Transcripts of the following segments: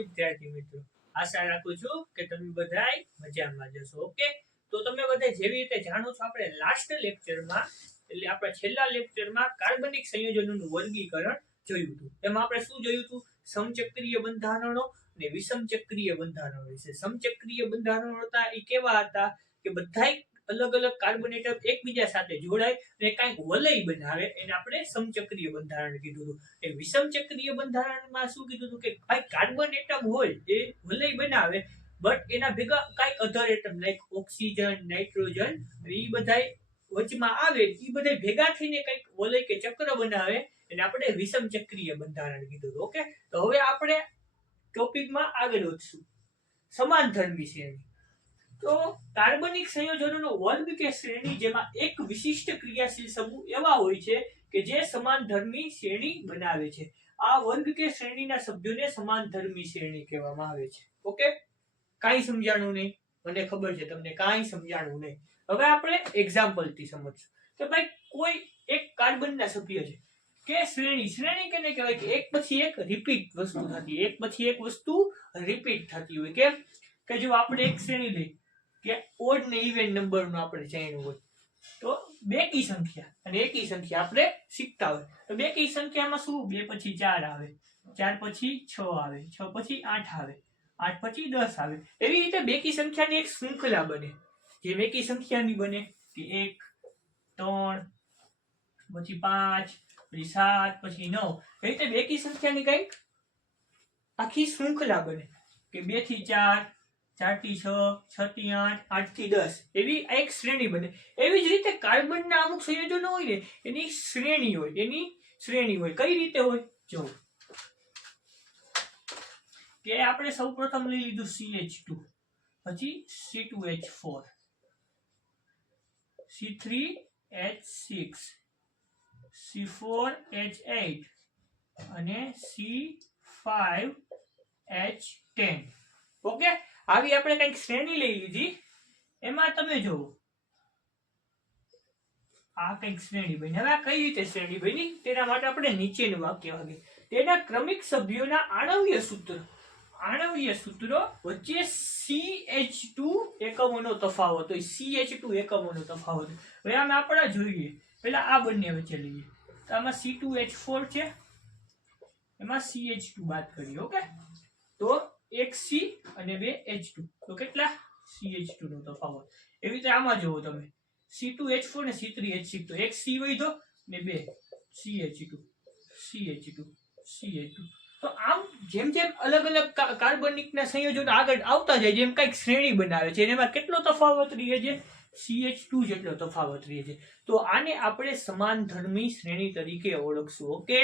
વિદ્યાર્થી મિત્રો, આશા રાખું છું કે તમે બધાય મજામાં જશો. ઓકે, તો તમે બધા જેવી રીતે જાણો છો, આપણે લાસ્ટ લેક્ચરમાં એટલે આપણા છેલ્લા લેક્ચરમાં કાર્બનિક સંયોજનોનું વર્ગીકરણ જોયું હતું. એમાં આપણે શું જોયું હતું? સમચક્રીય બંધારણો અને વિષમચક્રીય બંધારણો વિશે. સમચક્રીય બંધારણો હતા એ કેવા હતા કે બધાય અલગ અલગ કાર્બન એટમ એકબીજા સાથે જોડાય અને કંઈક વલય બનાવે, એને આપણે સમચક્રીય બંધારણ કીધું હતું. એ વિષમચક્રીય બંધારણમાં શું કીધું હતું કે ભાઈ કાર્બન એટમ હોય એ વલય બનાવે, બટ એના ભેગા કંઈક અધર એટમ લાઈક ઓક્સિજન, નાઇટ્રોજન એ બધાય વચમાં આવે, એ બધા ભેગા થઈને કંઈક વલય કે ચક્ર બનાવે, એને આપણે વિષમચક્રીય બંધારણ કીધું હતું. ઓકે, તો હવે આપણે ટોપિકમાં આગળ વધશું. સમાનધર્મી શ્રેણી. તો કાર્બનિક સંયોજનોનો વર્ગ કે શ્રેણી જેમાં એક વિશિષ્ટ ક્રિયાશીલ સમૂહ એવા હોય છે કે જે સમાનધર્મી શ્રેણી બનાવે છે. આ વર્ગ કે શ્રેણીના સભ્યોને સમાનધર્મી શ્રેણી કહેવામાં આવે છે. ઓકે, કાંઈ સમજાણું નહીં? મને ખબર છે તમને કાંઈ સમજાણું નહીં. હવે આપણે એક્ઝામ્પલ થી સમજશું કે ભાઈ કોઈ એક કાર્બનના સભ્ય છે કે શ્રેણી કેને કહેવાય કે એક પછી એક રિપીટ વસ્તુ થતી, એક પછી એક વસ્તુ રિપીટ થતી હોય. કેમ કે જો આપણે એક શ્રેણી લઈ કે ઓડ ને ઇવન નંબરનો આપણે જાણ્યું હોય તો બેકી સંખ્યા અને એકી સંખ્યા આપણે શીખતા હોય તો બેકી સંખ્યામાં શું 2 પછી 4 આવે, 4 પછી 6 આવે, 6 પછી 8 આવે, 8 પછી 10 આવે. એવી રીતે બેકી સંખ્યાની એક શૃંખલા બને. જે બેકી સંખ્યાની બને કે 1 3 પછી 5 પછી 7 પછી 9. એ રીતે બેકી સંખ્યાની કંઈક આખી શૃંખલા બને કે 2 થી 4, 4 થી 6, 6 થી 8, 8 થી 10. એવી એક શ્રેણી બને. એવી જ રીતે કાર્બનના અમુક સંયોજનો હોય ને એની શ્રેણી હોય, કઈ રીતે હોય જો કે આપણે સૌપ્રથમ લઈ લીધું CH2, પછી C2H4, C3H6, C4H8 અને C5H10. ઓકે, આવી આપણે કંઈક શ્રેણી લઈ લીધી. એમાં તમે જોવો આ કંઈક શ્રેણી બની. હવે આ કઈ રીતે શ્રેણી બની તેના માટે આપણે નીચેનું વાક્ય વાગીએ. તેના ક્રમિક સભ્યોના આણ્વીય સૂત્રો વચ્ચે CH2 એકમોનો તફાવત હોય. CH2 એકમોનો તફાવત. હવે આમ આપણે જોઈએ પહેલા આ બંને વચ્ચે લઈએ તો આમાં C2H4 છે, એમાં CH2 બાદ કરીએ. ઓકે, તો એક C અને 2 H2 તો કેટલા CH2 નો તફાવત. એવી રીતે આમાં જોવો તમે C2H4 ને C3H6 તો એક C વધ્યો ને 2 CH2. તો આમ જેમ જેમ અલગ અલગ કાર્બનિકના સંયોજનો આગળ આવતા જાય જેમ કંઈક શ્રેણી બનાવે છે એમાં કેટલો તફાવત રહે છે? CH2 જેટલો તફાવત રહે છે. તો આને આપણે સમાનધર્મી શ્રેણી તરીકે ઓળખશું. ઓકે,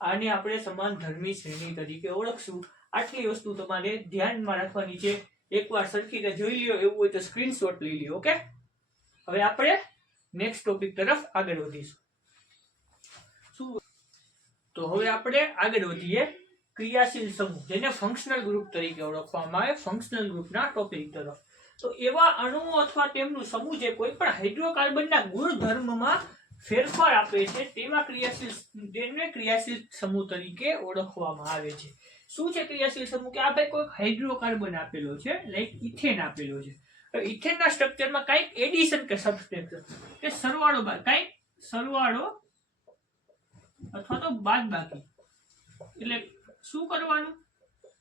આને આપણે સમાનધર્મી શ્રેણી તરીકે ઓળખશું. આટલી વસ્તુ તમારે ધ્યાનમાં રાખવાની છે. એકવાર સરખી રીતે જોઈ લ્યો, એવું હોય તો સ્ક્રીનશોટ લઈ લ્યો. ઓકે, હવે આપણે નેક્સ્ટ ટોપિક તરફ આગળ વધીશું. તો હવે આપણે આગળ વધીએ ક્રિયાશીલ સમૂહ, જેને ફંક્શનલ ગ્રુપ તરીકે ઓળખવામાં આવે, ફંક્શનલ ગ્રુપના ટોપિક તરફ. તો એવા અણુઓ અથવા તેમનું સમૂહ જે કોઈ પણ હાઇડ્રોકાર્બનના ગુણધર્મમાં ફેરફાર આપે છે તેને ક્રિયાશીલ સમૂહ તરીકે ઓળખવામાં આવે છે. શું છે ક્રિયાશીલ સમૂહ? કે આ ભાઈ કોઈ હાઇડ્રોકાર્બન આપેલો છે, લાઈક ઇથેન આપેલો છે. ઇથેનના સ્ટ્રક્ચરમાં કંઈક એડિશન કે સબસ્ટ્રેક્શન કે સરવાળો અથવા તો બાદબાકી, એટલે શું કરવાનું?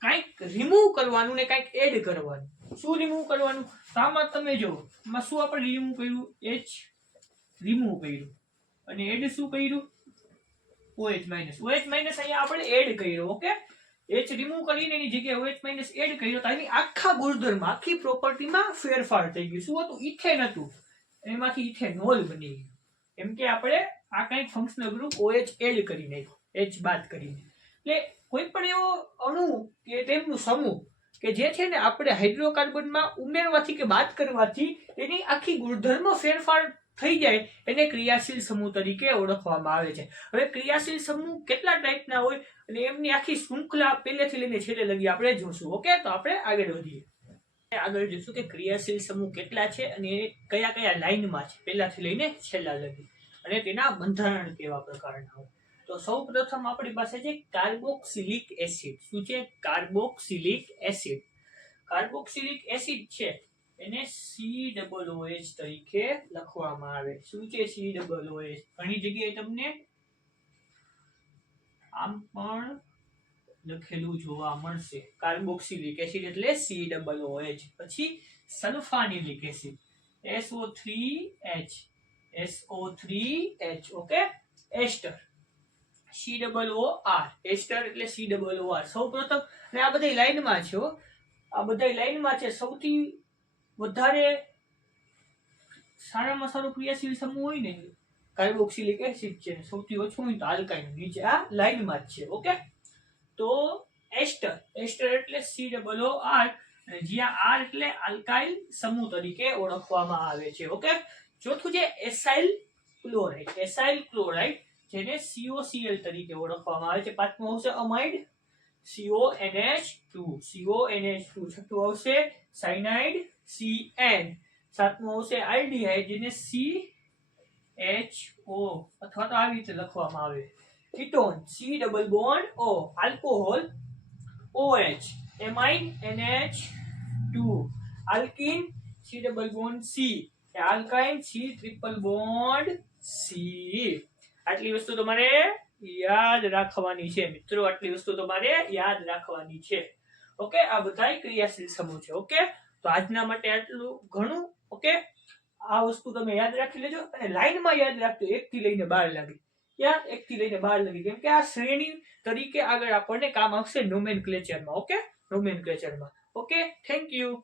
કંઈક રિમૂવ કરવાનું ને કંઈક એડ કરવાનું. શું રિમૂવ કરવાનું? આમાં તમે જો આમાં શું આપણે રિમૂવ કર્યું? H રિમૂવ કર્યું અને એડ શું કર્યું? OH અહીંયા આપણે એડ કર્યો. ઓકે, H રિમૂવ કરીને એની જગ્યાએ OH- એડ કર્યો તો એની આખા ગુણધર્મ, આખી પ્રોપર્ટીમાં ફેરફાર થઈ ગયું. શું હતું? ઇથેન હતું, એમાંથી ઇથેનોલ બની ગયું. એમ કે આપણે આ કંઈક ફંક્શનલ ગ્રુપ OH એડ કરી નાખ્યો, H બાદ કરીને. એટલે કોઈ પણ એવો અણુ કે તેમનું સમૂહ કે જે છે ને આપણે હાઇડ્રોકાર્બનમાં ઉમેરવાથી કે બાદ કરવાથી એની આખી ગુણધર્મ ફેરફાર થઈ જાય એને ક્રિયાશીલ સમૂહ તરીકે ઓળખવામાં આવે છે. હવે ક્રિયાશીલ સમૂહ કેટલા ટાઈપના હોય અને એમની આખી શૃંખલા પહેલેથી લઈને છેલ્લે લગી આપણે જોશું. ઓકે, તો આપણે આગળ વધીએ. આગળ જોશું કે ક્રિયાશીલ સમૂહ કેટલા છે અને કયા કયા લાઈનમાં છે પહેલાથી લઈને છેલ્લા લગી, અને તેના બંધારણ કેવા પ્રકારના હોય. તો સૌપ્રથમ આપણી પાસે છે કાર્બોક્સિલિક એસિડ. શું છે? Carboxylic acid. કાર્બોક્સિલિક એસિડ છે એને COOH તરીકે લખવામાં આવે. શું છે COOH? ઘણી જગ્યાએ તમને આમ પણ લખેલું જોવા મળશે. કાર્બોક્સિલિક એસિડ એટલે COOH. પછી સલ્ફાનિલિક એસિડ SO3H. ઓકે. એસ્ટર COOR. એસ્ટર એટલે COOR. સૌપ્રથમ અને આ બધી લાઈનમાં છે. આ બધા લાઈનમાં છે. સૌથી વધારે સારામાં સારું ક્રિયાશીલ સમૂહ હોય ને કાર્બોક્સિલિક એસિડ છે. સૌથી ઓછું હોય તો આલ્કાઇન. નીચે આ લાઈનમાં જ છે. ઓકે. તો એસ્ટર એટલે COOR, જ્યાં R એટલે આલ્કાઇલ સમૂહ તરીકે ઓળખવામાં આવે છે. ઓકે. ચોથું છે એસાઇલ ક્લોરાઇડ, જેને COCl તરીકે ઓળખવામાં આવે છે. પાંચમું આવશે અમાઇડ, CONH2. છઠ્ઠું આવશે સાયનાઇડ, CN. સાતમું આવશે આલ્ડીહાઇડ, જેને CHO અથવા તો આવી રીતે લખવામાં આવે. Ketone COO. Alcohol OH. Amine NH2. Alkene C. Alkyne C. આટલી વસ્તુ તમારે યાદ રાખવાની છે મિત્રો. આટલી વસ્તુ તમારે યાદ રાખવાની છે. ઓકે. આ બધા ક્રિયાશીલ સમૂહ છે. ઓકે. તો આજના માટે આટલું ઘણું. ઓકે. આ વસ્તુ તમે યાદ રાખી લેજો અને લાઈનમાં યાદ રાખજો 1 થી લઈને 12 લગી. ક્યાં 1 થી લઈને 12 લગી? કેમ કે આ શ્રેણી તરીકે આગળ આપણને કામ આવશે નોમેનક્લેચરમાં. ઓકે. નોમેનક્લેચરમાં. ઓકે. Thank you.